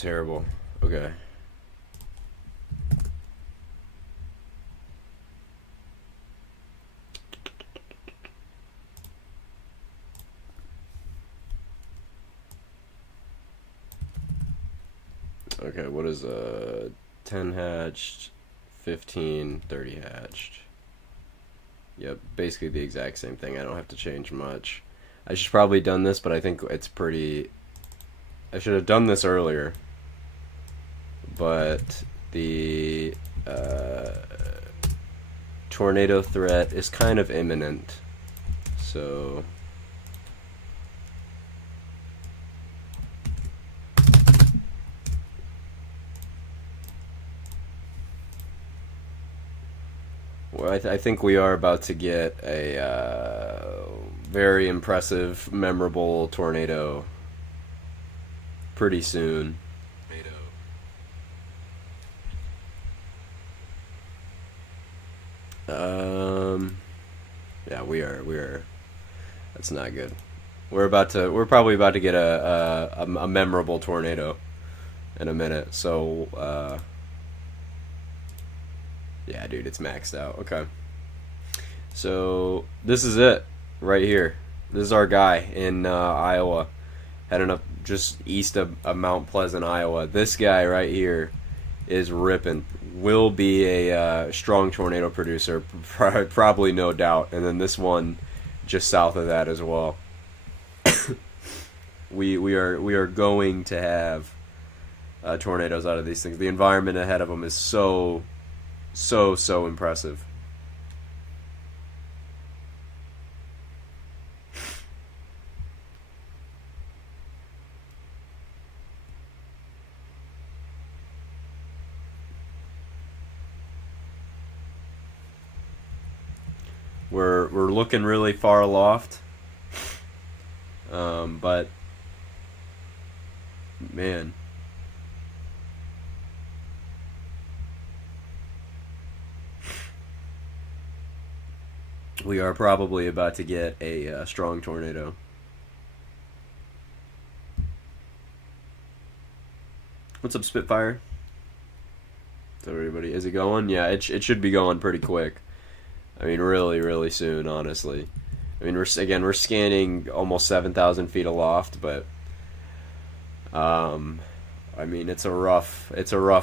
terrible. Okay. Okay, what is 10 hatched, 15, 30 hatched. Yep, basically the exact same thing. I don't have to change much. I should probably done this, but I think it's pretty... I should have done this earlier. But the tornado threat is kind of imminent. So... Well, I think we are about to get a very impressive, memorable tornado pretty soon. Yeah, we are. That's not good. We're probably about to get a memorable tornado in a minute. So, yeah, dude, it's maxed out. Okay. So this is it right here. This is our guy in Iowa, heading up just east of Mount Pleasant, Iowa. This guy right here is ripping. Will be a strong tornado producer, probably no doubt. And then this one, just south of that as well. we are going to have tornadoes out of these things. The environment ahead of them is so impressive. We're looking really far aloft, but man, we are probably about to get a strong tornado. What's up, Spitfire? So everybody, is it going? Yeah, it should be going pretty quick. I mean, really soon, honestly. I mean, we're scanning almost 7,000 feet aloft, but I mean, it's a rough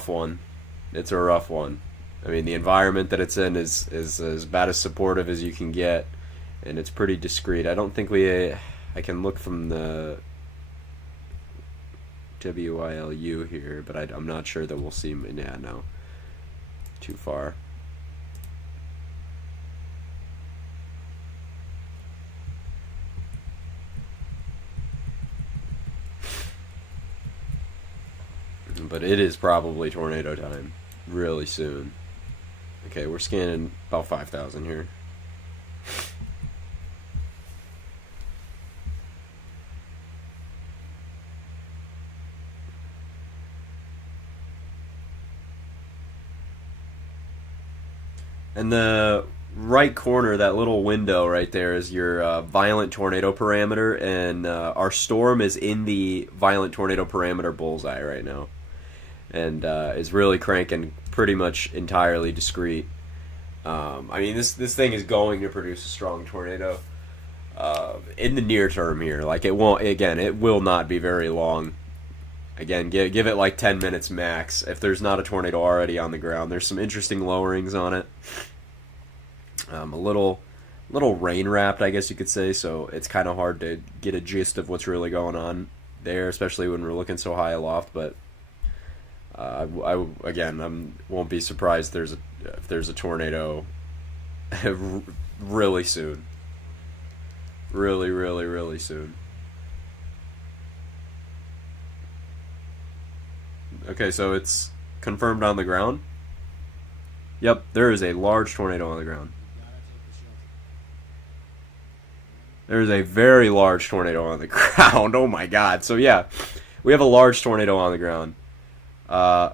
one. It's a rough one. I mean, the environment that it's in is about as supportive as you can get, and it's pretty discreet. I don't think I can look from the WILU here, but I'm not sure that we'll see. Yeah, no, too far. But it is probably tornado time really soon. Okay, we're scanning about 5,000 here. And the right corner, that little window right there, is your violent tornado parameter, and our storm is in the violent tornado parameter bullseye right now, and is really cranking pretty much entirely discrete. I mean, this thing is going to produce a strong tornado in the near term here. Like, it won't. Again, it will not be very long. Again, give it like 10 minutes max. If there's not a tornado already on the ground, there's some interesting lowerings on it. A little rain wrapped, I guess you could say. So it's kind of hard to get a gist of what's really going on there, especially when we're looking so high aloft. But I won't be surprised if there's a tornado really soon. Really soon. Okay, so it's confirmed on the ground. Yep, there is a large tornado on the ground. There is a very large tornado on the ground. Oh my god. So yeah, we have a large tornado on the ground. A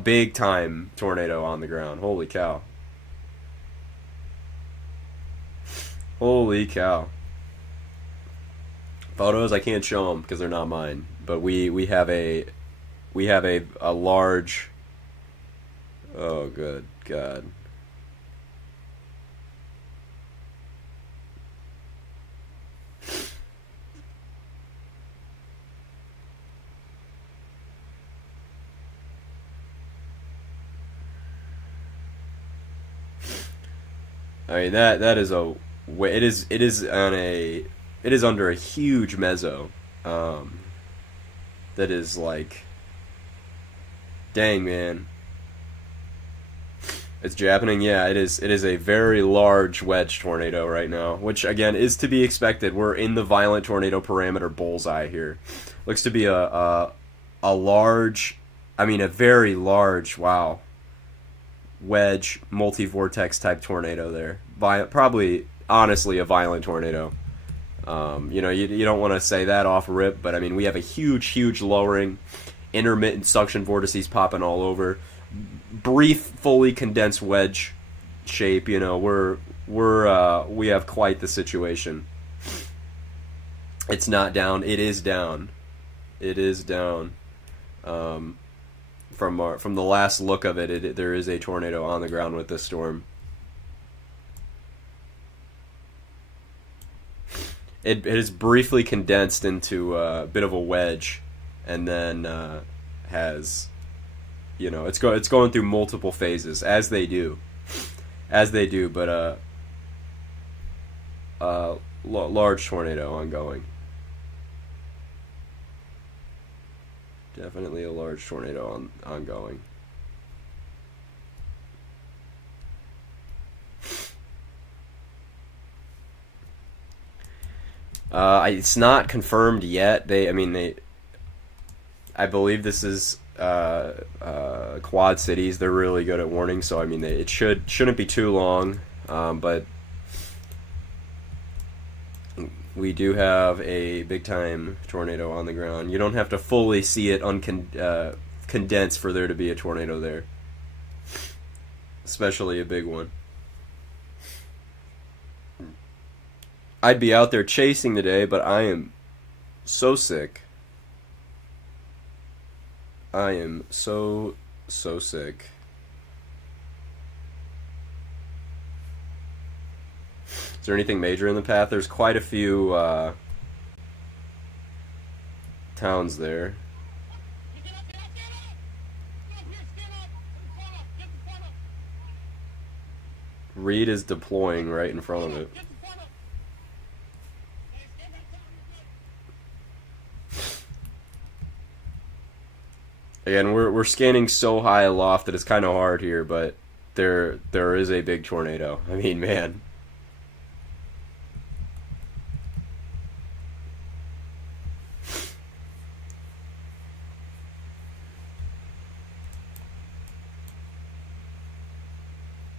big time tornado on the ground. Holy cow. Holy cow. Photos, I can't show them because they're not mine. but we have a large. Oh, good God. I mean that is a it is under a huge mezzo. Um, that is like, dang man, it's happening. Yeah, it is. It is a very large wedge tornado right now, which again is to be expected. We're in the violent tornado parameter bullseye here. Looks to be a large, I mean a very large. Wow, wedge multi-vortex type tornado there. Probably honestly a violent tornado. You don't want to say that off rip, but I mean we have a huge lowering, intermittent suction vortices popping all over, brief fully condensed wedge shape. We have quite the situation. It's not down. It is down. It is down. From the last look of it, there is a tornado on the ground with this storm. It is briefly condensed into a bit of a wedge, and then has, it's going through multiple phases as they do, but large tornado ongoing. Definitely a large tornado ongoing. It's not confirmed yet. I believe this is Quad Cities. They're really good at warning, so I mean, it shouldn't be too long. But we do have a big time tornado on the ground. You don't have to fully see it condensed for there to be a tornado there, especially a big one. I'd be out there chasing today, but I am so sick. I am so sick. Is there anything major in the path? There's quite a few towns there. Reed is deploying right in front of it. Again, we're scanning so high aloft that it's kind of hard here, but there is a big tornado. I mean, man.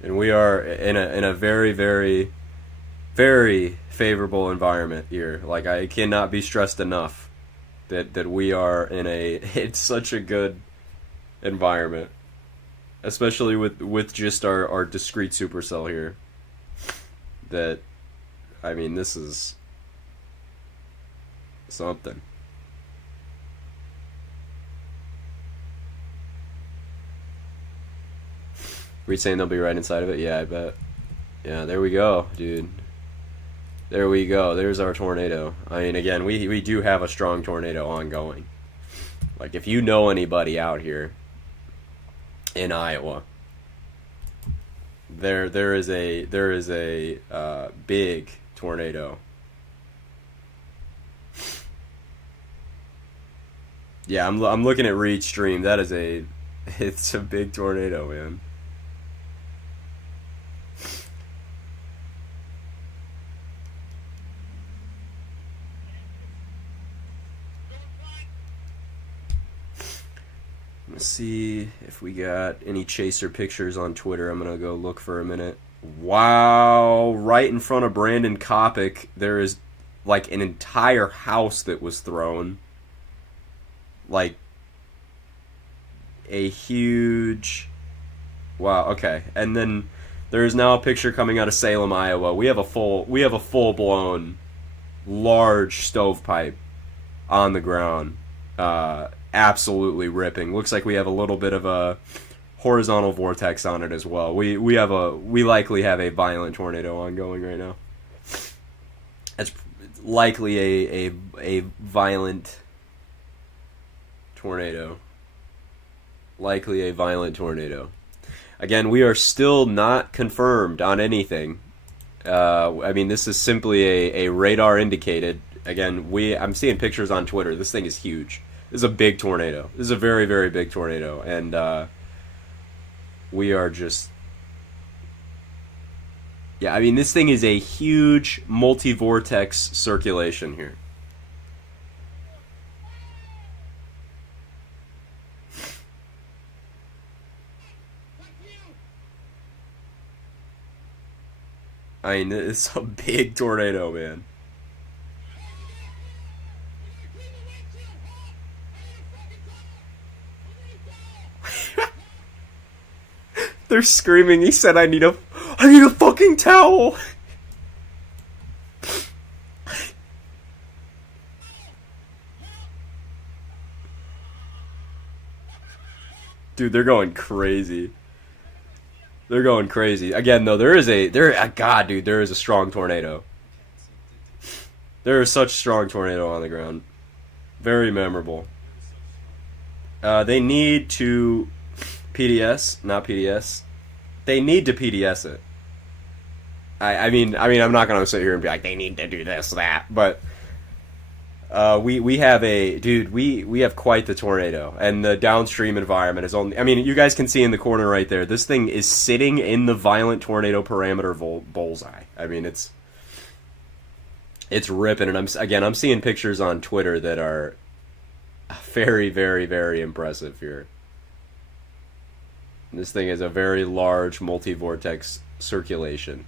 And we are in a very, very, very favorable environment here. Like, I cannot be stressed enough that we are in it's such a good environment, especially with just our discrete supercell here. That, I mean, this is something. Were you saying they'll be right inside of it? Yeah, I bet. Yeah, there we go, dude. There we go. There's our tornado. I mean, again, we do have a strong tornado ongoing. Like, if you know anybody out here in Iowa, there is a big tornado. Yeah, I'm looking at Reed's stream. That is it's a big tornado, man. See if we got any chaser pictures on Twitter. I'm gonna go look for a minute. Wow, right in front of Brandon Kopic, there is like an entire house that was thrown. Like a huge. Wow. Okay, and then there is now a picture coming out of Salem, Iowa. We have a full blown large stovepipe on the ground. Absolutely ripping. Looks like we have a little bit of a horizontal vortex on it as well. We likely have a violent tornado ongoing right now. That's likely a violent tornado. Likely a violent tornado. Again, we are still not confirmed on anything. I mean, this is simply a radar indicated. Again, I'm seeing pictures on Twitter. This thing is huge. This is a big tornado. This is a very, very big tornado. And we are just... Yeah, I mean, this thing is a huge multi-vortex circulation here. I mean, it's a big tornado, man. They're screaming. He said, I need a fucking towel. Dude, they're going crazy. They're going crazy. Again, though, God, dude, there is a strong tornado. There is such strong tornado on the ground. Very memorable. They need to PDS, not PDS. They need to PDS it. I mean, I'm not gonna sit here and be like they need to do this, that, but we have we have quite the tornado, and the downstream environment is only. I mean, you guys can see in the corner right there. This thing is sitting in the violent tornado parameter bullseye. I mean, it's ripping, and I'm seeing pictures on Twitter that are very, very, very impressive here. This thing is a very large multi-vortex circulation.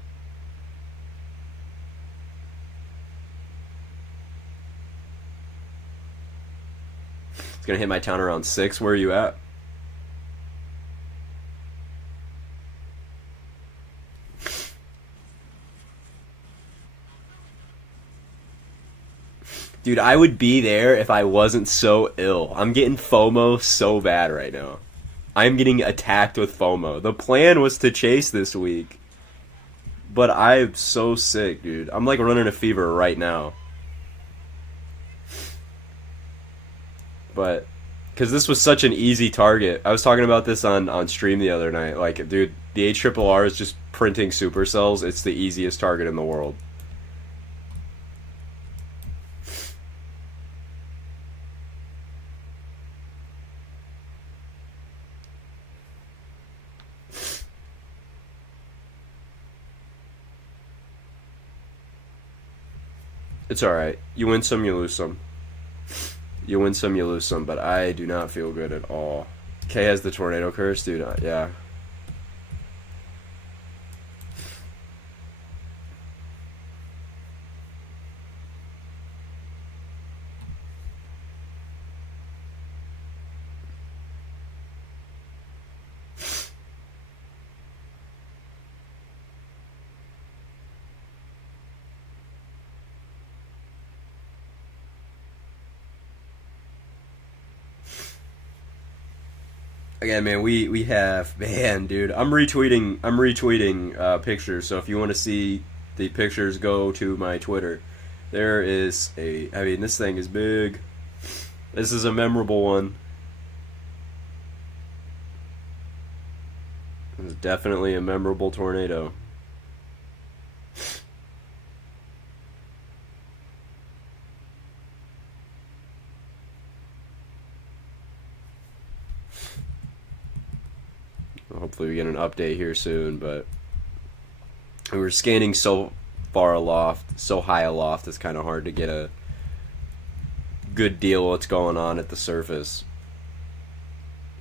It's gonna hit my town around 6. Where are you at? Dude, I would be there if I wasn't so ill. I'm getting FOMO so bad right now. I'm getting attacked with FOMO. The plan was to chase this week, but I'm so sick, dude. I'm like running a fever right now. But because this was such an easy target. I was talking about this on stream the other night. Like, dude, the HRRR is just printing supercells. It's the easiest target in the world. It's alright. You win some, you lose some. You win some, you lose some, but I do not feel good at all. K has the tornado curse, dude. Yeah. Again, man, we have, man, dude. I'm retweeting pictures. So if you want to see the pictures, go to my Twitter. There is I mean, this thing is big. This is a memorable one. This is definitely a memorable tornado. Hopefully we get an update here soon, but we were scanning so far aloft, so high aloft, it's kind of hard to get a good deal of what's going on at the surface.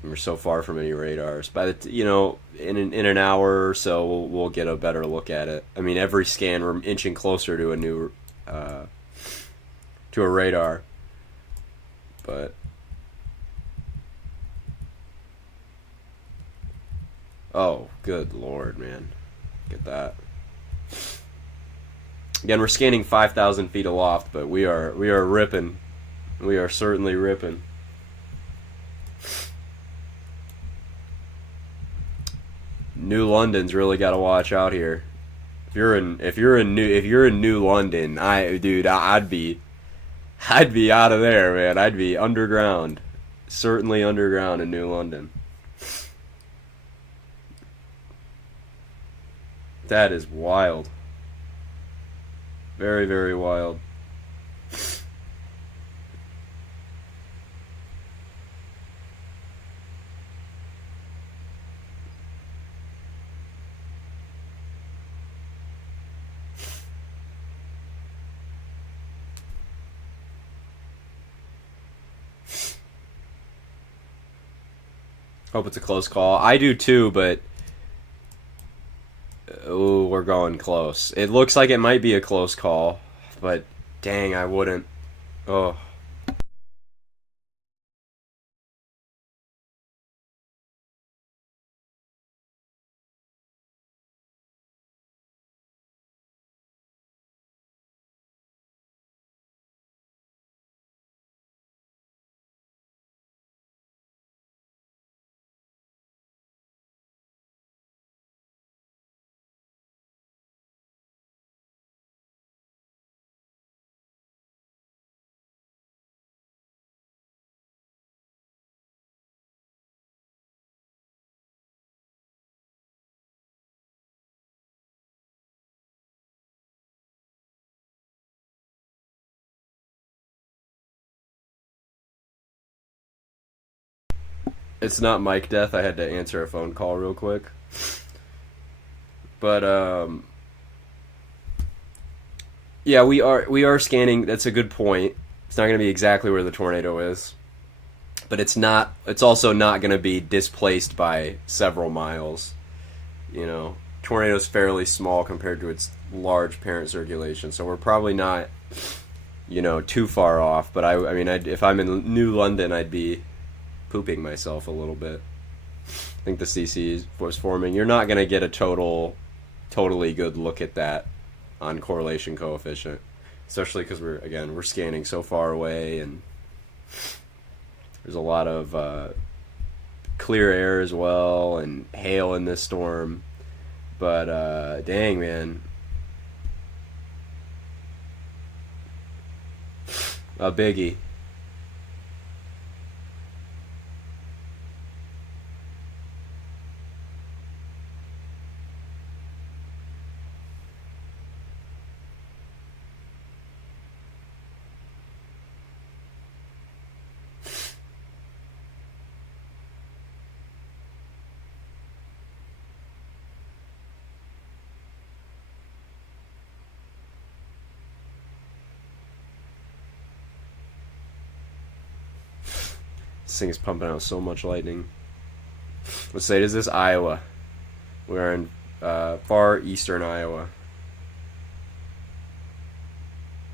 We're so far from any radars. By the in an hour or so, we'll get a better look at it. I mean, every scan we're inching closer to a new to a radar, but. Oh, good lord, man. Get that. Again, we're scanning 5,000 feet aloft, but we are ripping. We are certainly ripping. New London's really got to watch out here. If you're in New London, I'd be out of there, man. I'd be underground. Certainly underground in New London. That is wild. Very, very wild. Hope it's a close call. I do too, but oh, we're going close. It looks like it might be a close call, but dang, I wouldn't. Oh, it's not mic death. I had to answer a phone call real quick. But yeah, we are scanning. That's a good point. It's not going to be exactly where the tornado is, but it's not. It's also not going to be displaced by several miles. You know, tornado's fairly small compared to its large parent circulation, so we're probably not, too far off. But I mean, if I'm in New London, I'd be pooping myself a little bit. I think the CC was forming. You're not going to get a totally good look at that on correlation coefficient, especially because we're scanning so far away, and there's a lot of clear air as well, and hail in this storm. But dang, man, a biggie. This thing is pumping out so much lightning. What state is this? Iowa. We're in far eastern Iowa.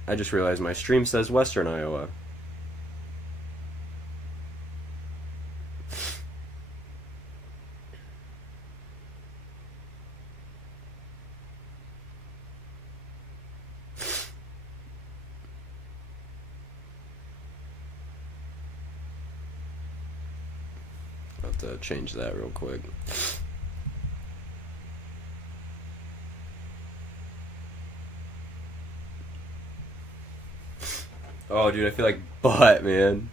I just realized my stream says western Iowa. I'll have to change that real quick. Oh, dude, I feel like butt, man.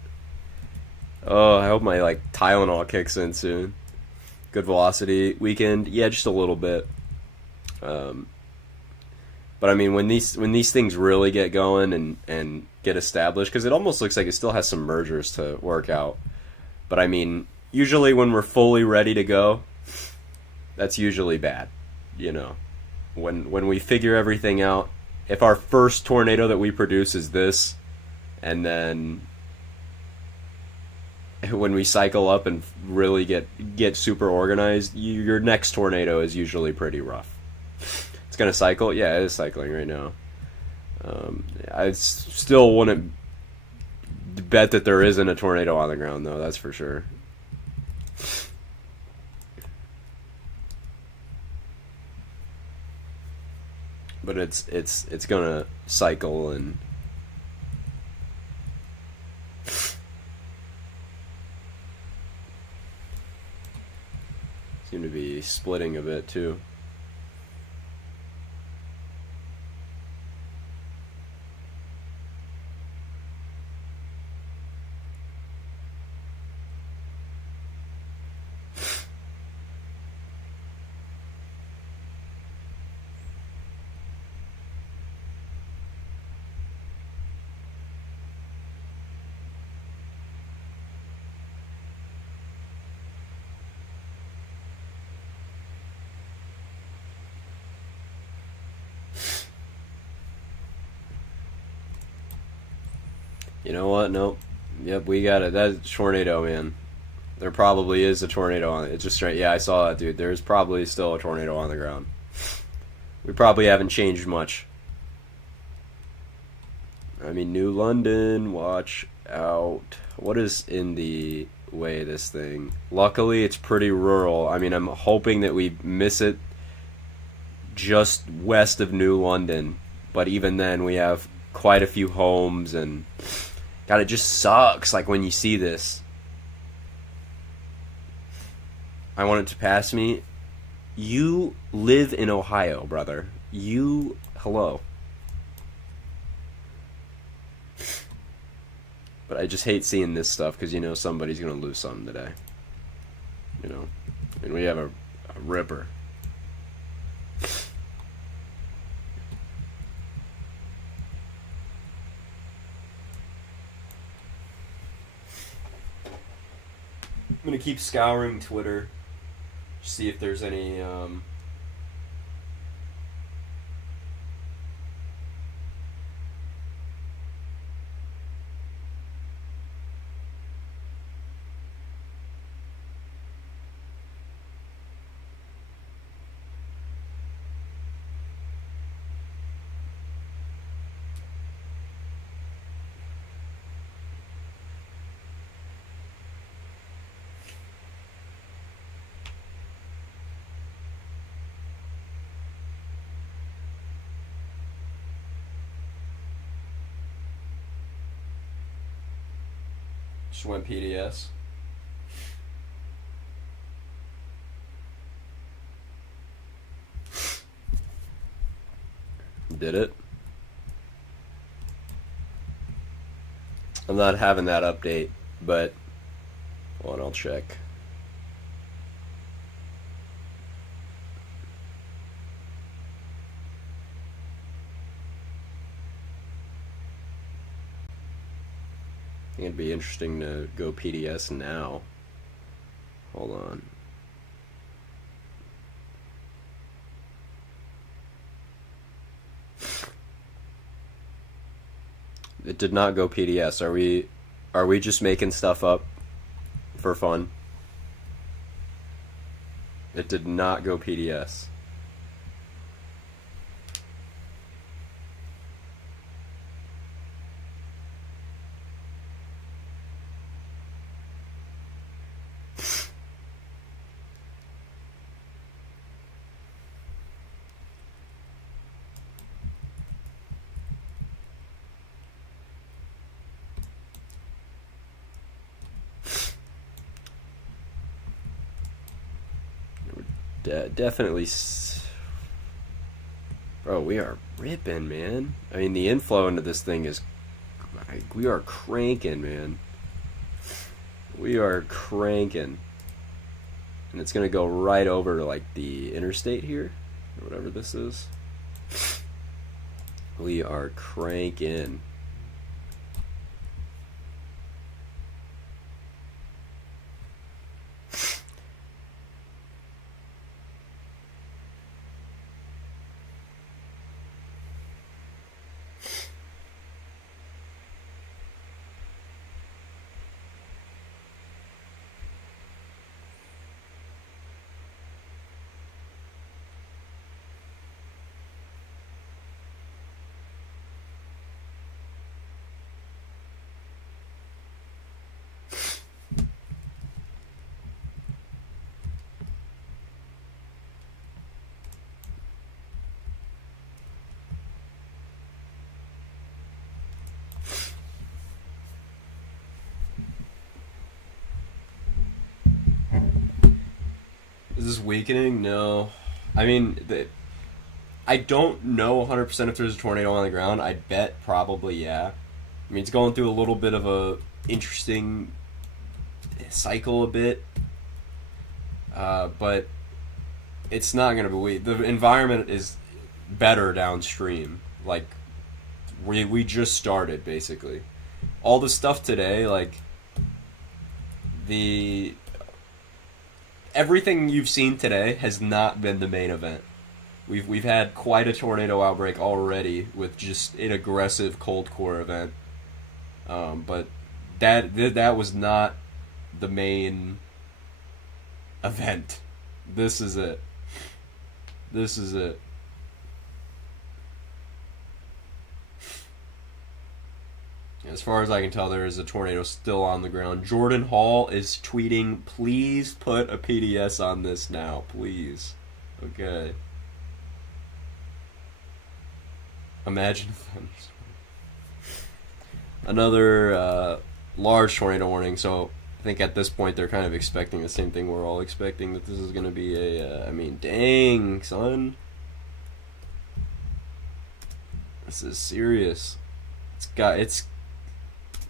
Oh, I hope my Tylenol kicks in soon. Good velocity weekend, yeah, just a little bit. Um, but I mean, when these things really get going and get established, because it almost looks like it still has some mergers to work out. But I mean, usually when we're fully ready to go, that's usually bad. You know, when we figure everything out, if our first tornado that we produce is this, and then when we cycle up and really get super organized, your next tornado is usually pretty rough. It's gonna cycle, yeah, it is cycling right now. I still wouldn't bet that there isn't a tornado on the ground, though. That's for sure. But it's gonna cycle and. Seem to be splitting a bit too. You know what? Nope. Yep, we got it. That's tornado, man. There probably is a tornado on it. It's just straight. Yeah, I saw that, dude. There's probably still a tornado on the ground. We probably haven't changed much. I mean, New London, watch out. What is in the way of this thing? Luckily, it's pretty rural. I mean, I'm hoping that we miss it just west of New London. But even then, we have quite a few homes, and God, it just sucks. Like when you see this, I want it to pass me. You live in Ohio, brother. Hello. But I just hate seeing this stuff because you know somebody's gonna lose something today. You know, and we have a ripper. I'm gonna keep scouring Twitter, see if there's any just went PDS. Did it? I'm not having that update, but hold on, I'll check. I think it'd be interesting to go PDS now. Hold on. It did not go PDS. Are we just making stuff up for fun? It did not go PDS. Definitely. Bro, we are ripping, man. I mean, the inflow into this thing is. We are cranking, man. We are cranking. And it's going to go right over to, like, the interstate here. Or whatever this is. We are cranking. this weakening? No. I mean, I don't know 100% if there's a tornado on the ground. I bet probably yeah. I mean, it's going through a little bit of a interesting cycle a bit. But it's not going to be weak. The environment is better downstream. Like, we just started, basically. All the stuff today, like, the everything you've seen today has not been the main event. We've had quite a tornado outbreak already with just an aggressive cold core event, but that was not the main event. This is it. This is it. As far as I can tell, there is a tornado still on the ground. Jordan Hall is tweeting, please put a PDS on this now, please. Okay. Imagine a thunderstorm. Another large tornado warning, so I think at this point they're kind of expecting the same thing we're all expecting, that this is going to be a, I mean, dang, son. This is serious. It's,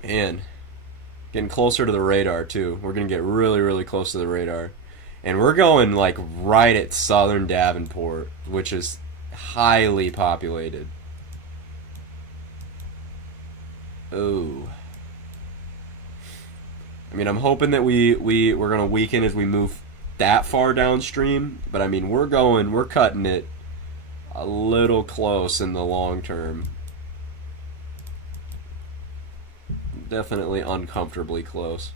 man, getting closer to the radar, too. We're going to get really, really close to the radar. And we're going, like, right at southern Davenport, which is highly populated. Oh. I mean, I'm hoping that we're going to weaken as we move that far downstream. But, I mean, we're cutting it a little close in the long term. Definitely uncomfortably close.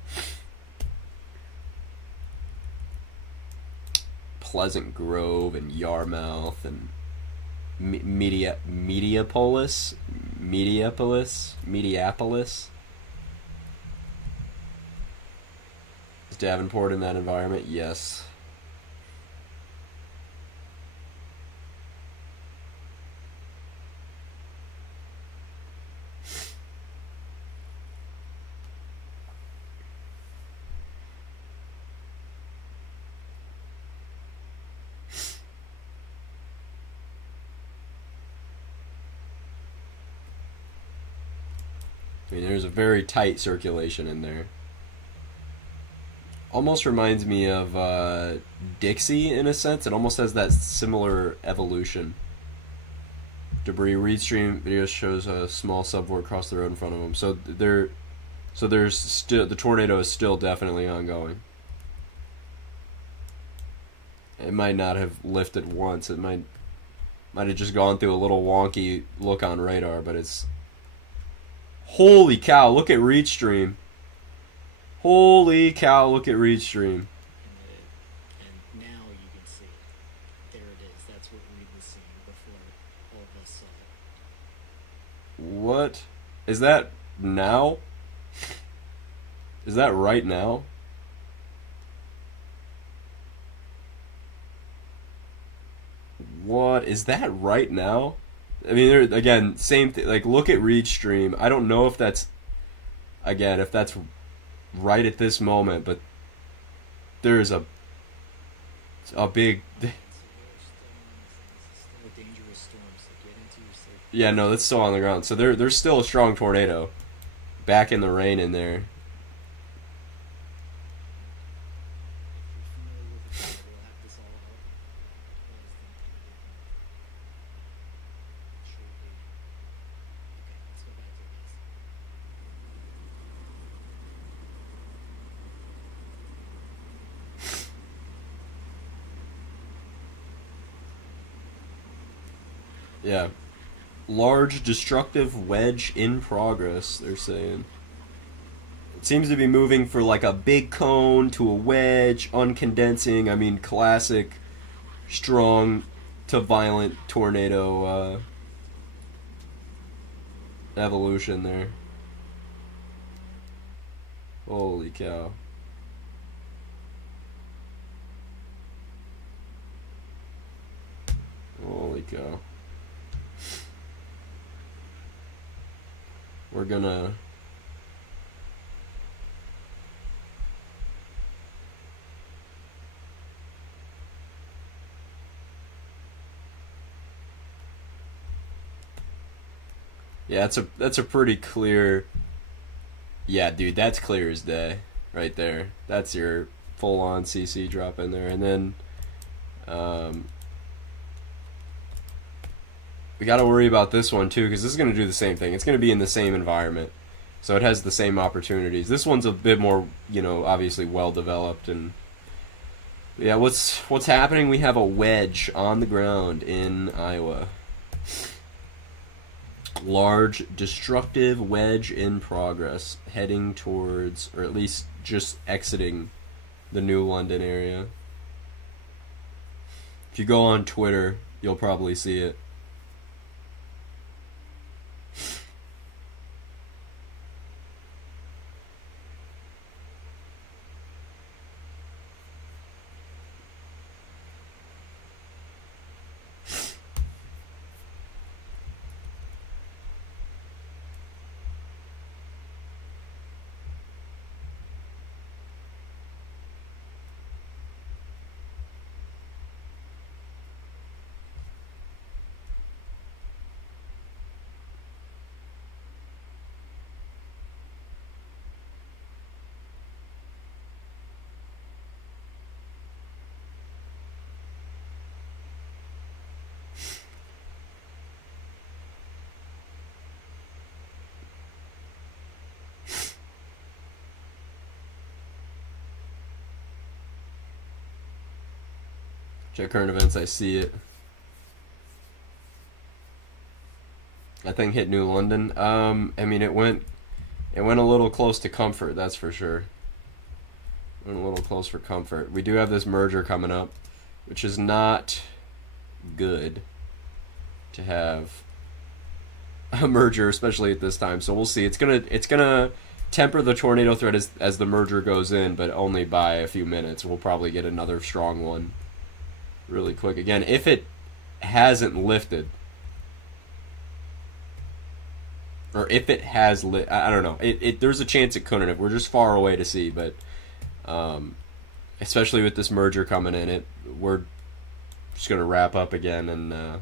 Pleasant Grove and Yarmouth and Mediapolis. Is Davenport in that environment? Yes. I mean, there's a very tight circulation in there. Almost reminds me of Dixie in a sense. It almost has that similar evolution. Debris read stream video shows a small subvort across the road in front of them. So there's still, the tornado is still definitely ongoing. It might not have lifted once. It might have just gone through a little wonky look on radar, but it's, holy cow, look at read stream. Holy cow, look at read stream. And now you can see it. There it is. That's what Reed was seeing before all of us saw it. What? Is that now? Is that right now? What? Is that right now? I mean, there, again, same thing. Like, look at read stream. I don't know if that's, again, if that's right at this moment, but there's a big. Yeah, no, that's still on the ground. So there's still a strong tornado back in the rain in there. Yeah. Large destructive wedge in progress, they're saying. It seems to be moving for like a big cone to a wedge, uncondensing. I mean, classic strong to violent tornado evolution there. Holy cow. Holy cow. We're gonna Yeah, that's a pretty clear. Yeah, dude, that's clear as day, right there. That's your full on CC drop in there, and then um, we got to worry about this one too because this is going to do the same thing. It's going to be in the same environment, so it has the same opportunities. This one's a bit more, obviously well developed and yeah. What's happening? We have a wedge on the ground in Iowa. Large destructive wedge in progress, heading towards, or at least just exiting, the New London area. If you go on Twitter, you'll probably see it. Check current events, I see it. That thing hit New London. I mean, it went a little close to comfort, that's for sure. Went a little close for comfort. We do have this merger coming up, which is not good to have a merger, especially at this time. So we'll see. It's gonna temper the tornado threat as the merger goes in, but only by a few minutes. We'll probably get another strong one really quick. Again, if it hasn't lifted, or if it has lit, I don't know. There's a chance it couldn't have. We're just far away to see, but especially with this merger coming in, we're just gonna wrap up again and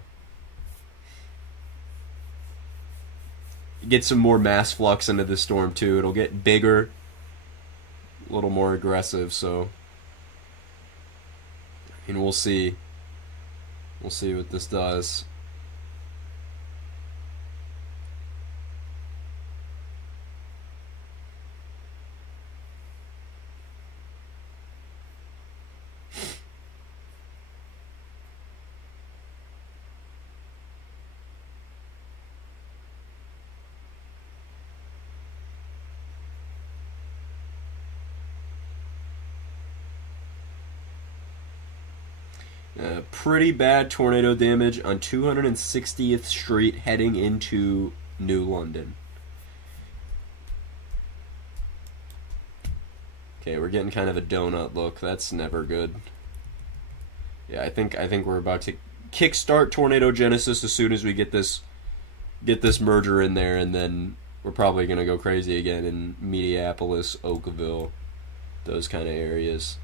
get some more mass flux into the storm too. It'll get bigger, a little more aggressive. So, and we'll see. We'll see what this does. Pretty bad tornado damage on 260th Street heading into New London. Okay, we're getting kind of a donut look. That's never good. Yeah, I think we're about to kickstart Tornado Genesis as soon as we get this merger in there, and then we're probably gonna go crazy again in Mediapolis, Oakville, those kind of areas.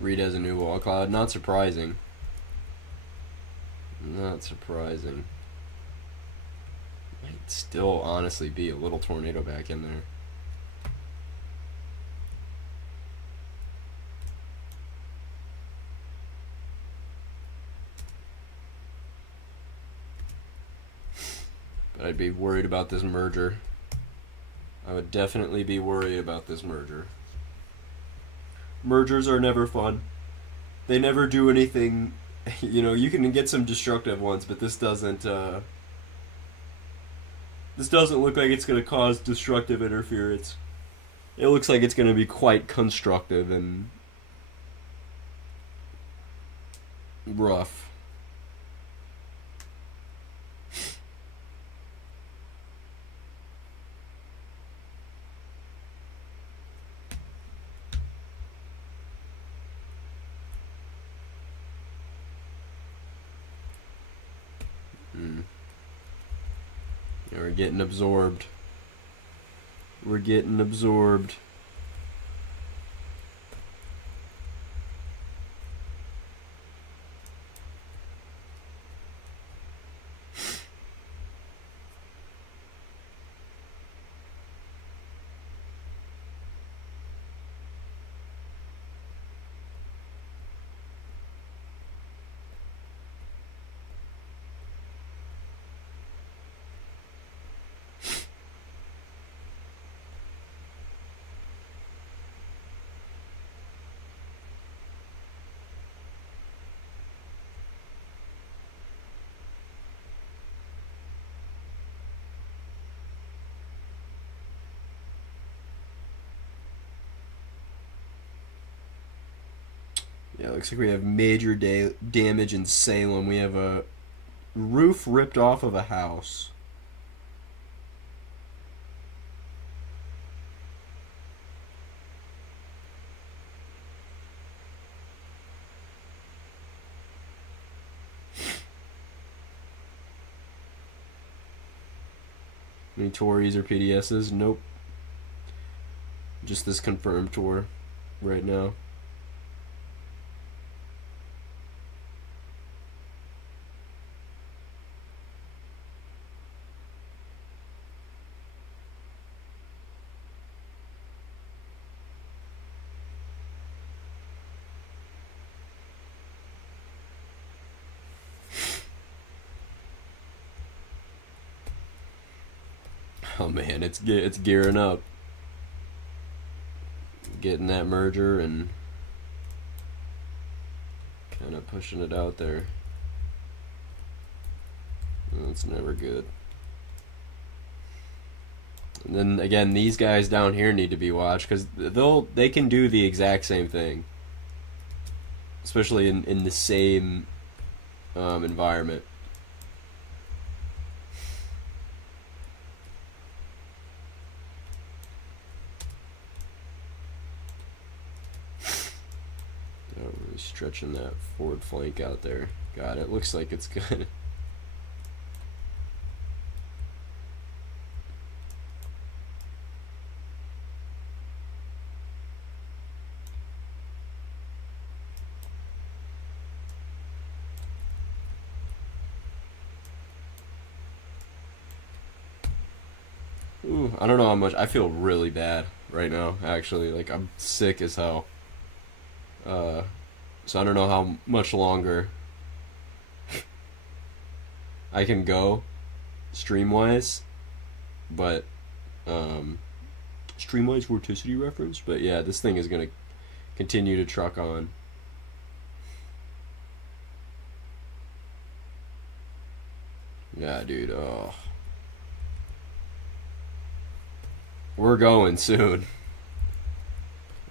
Reed has a new wall cloud. Not surprising. Not surprising. Might still honestly be a little tornado back in there. But I'd be worried about this merger. I would definitely be worried about this merger. Mergers are never fun. They never do anything. You can get some destructive ones, but this doesn't look like it's going to cause destructive interference. It looks like it's going to be quite constructive and rough. Yeah, we're getting absorbed. We're getting absorbed. Yeah, looks like we have major damage in Salem. We have a roof ripped off of a house. Any Tories or PDSs? Nope. Just this confirmed tour right now. Oh man, it's gearing up. Getting that merger and kind of pushing it out there. That's never good. And then again, these guys down here need to be watched because they can do the exact same thing, especially in the same environment. Really stretching that forward flank out there. God, it looks like it's good. Ooh, I don't know how much. I feel really bad right now, actually. Like, I'm sick as hell. So I don't know how much longer I can go stream-wise, but, stream-wise vorticity reference, but yeah, this thing is gonna continue to truck on. Yeah, dude, oh. We're going soon.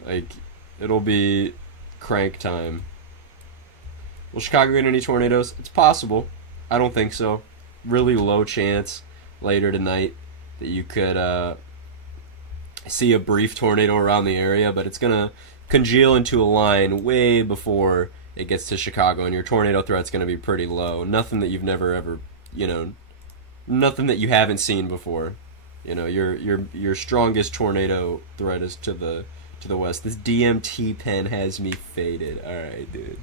Like, it'll be crank time. Will Chicago get any tornadoes? It's possible. I don't think so. Really low chance later tonight that you could see a brief tornado around the area, but it's going to congeal into a line way before it gets to Chicago, and your tornado threat's going to be pretty low. Nothing that you've never ever, nothing that you haven't seen before. Your strongest tornado threat is to the west. This DMT pen has me faded. All right, dude.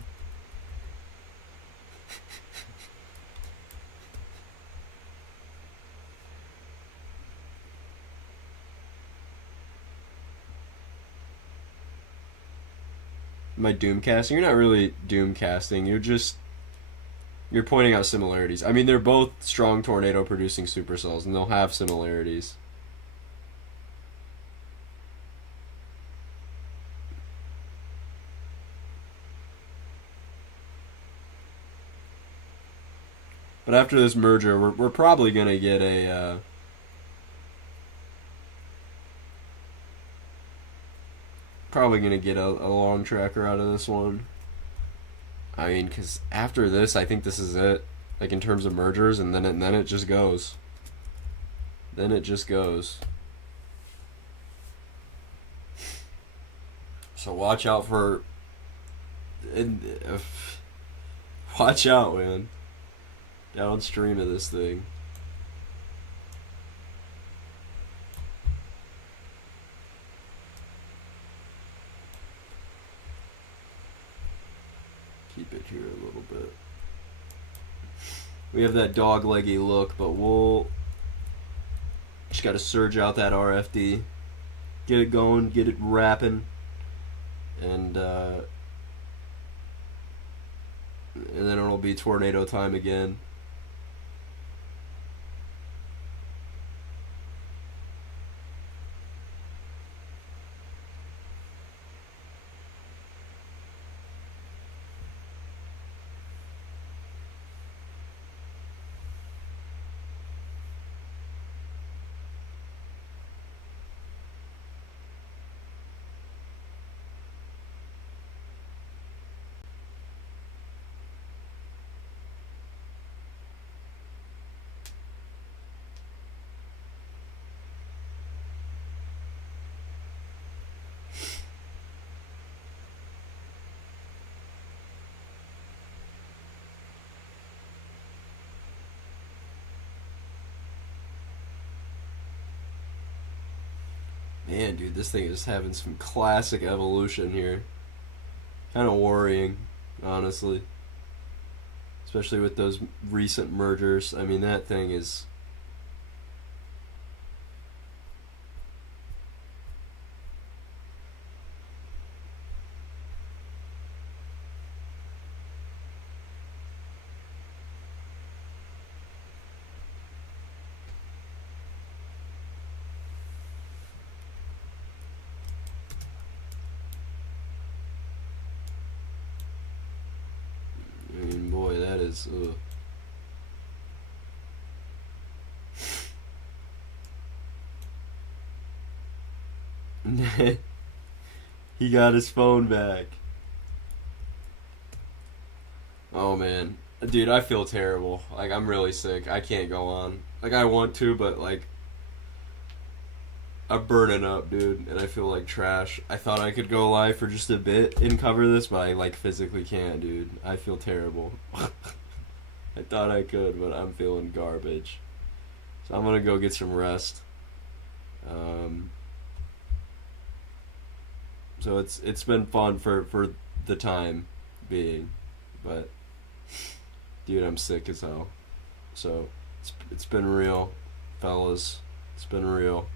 Am I doomcasting? You're not really doomcasting. You're pointing out similarities. I mean, they're both strong tornado producing supercells, and they'll have similarities. But after this merger, we're probably gonna get a long tracker out of this one. I mean, because after this, I think this is it. Like in terms of mergers, and then it just goes. Then it just goes. So watch out for. Watch out, man. Downstream of this thing. Keep it here a little bit. We have that dog-leggy look, but we'll just got to surge out that RFD, get it going, get it rapping, and then it'll be tornado time again. Man, dude, this thing is having some classic evolution here. Kind of worrying, honestly. Especially with those recent mergers. I mean, that thing is. I mean, boy, that is. He got his phone back. Oh man, dude, I feel terrible. Like I'm really sick. I can't go on. Like I want to, but like I'm burning up, dude, and I feel like trash. I thought I could go live for just a bit and cover this, but I like physically can't, dude. I feel terrible. I thought I could, but I'm feeling garbage. So I'm gonna go get some rest. Um, so it's been fun for the time being, but dude, I'm sick as hell. So it's been real, fellas. It's been real.